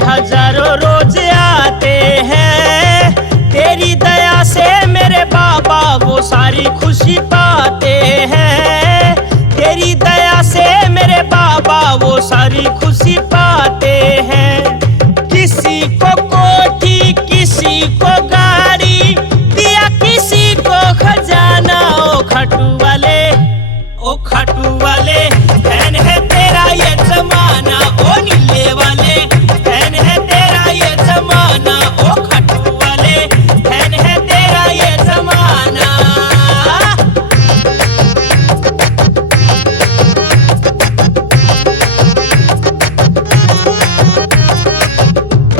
हजारों रोज आते हैं। तेरी दया से मेरे बाबा वो सारी खुशी पाते हैं। तेरी दया से मेरे बाबा वो सारी खुशी पाते हैं। किसी को कोठी, किसी को गाड़ी, दिया किसी को खजाना। ओ खाटू वाले, ओ खाटू वाले, फैन है तेरा ये जमाना। ओ नीले वाले, फैन है तेरा ये जमाना। ओ खाटू वाले, फैन है तेरा ये जमाना।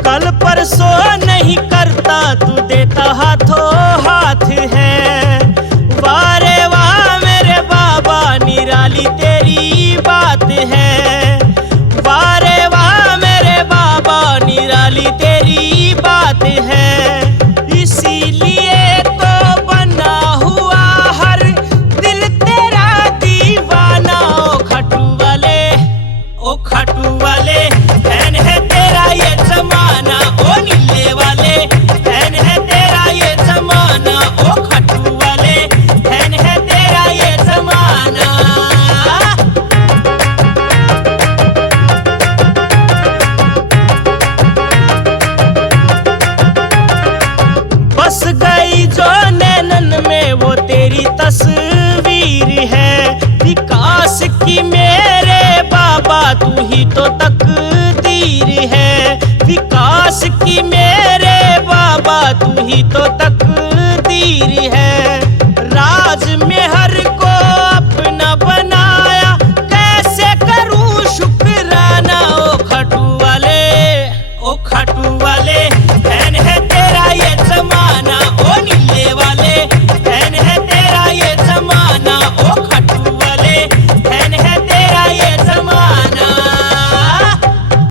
कल परसों नहीं करता, तू देता हाथों हाथ है। वारे वाह मेरे बाबा, निराली तेरी बात है। वारे वाह मेरे बाबा, निराली तेरी बात है। इसीलिए तो बना हुआ हर दिल तेरा दीवाना। ओ खाटू वाले, ओ खाटू वाले, फैन है तेरा ये जमाना। ओ नीले वाले, फैन है तेरा ये जमाना। ओ खाटू वाले, फैन है तेरा ये जमाना। बस गई जो नैनन में वो तेरी तस्वीर है। विकास की मेरे बाबा तू ही तो तकदीर है। विकास की मेरे बाबा तू ही तो तकदीर है।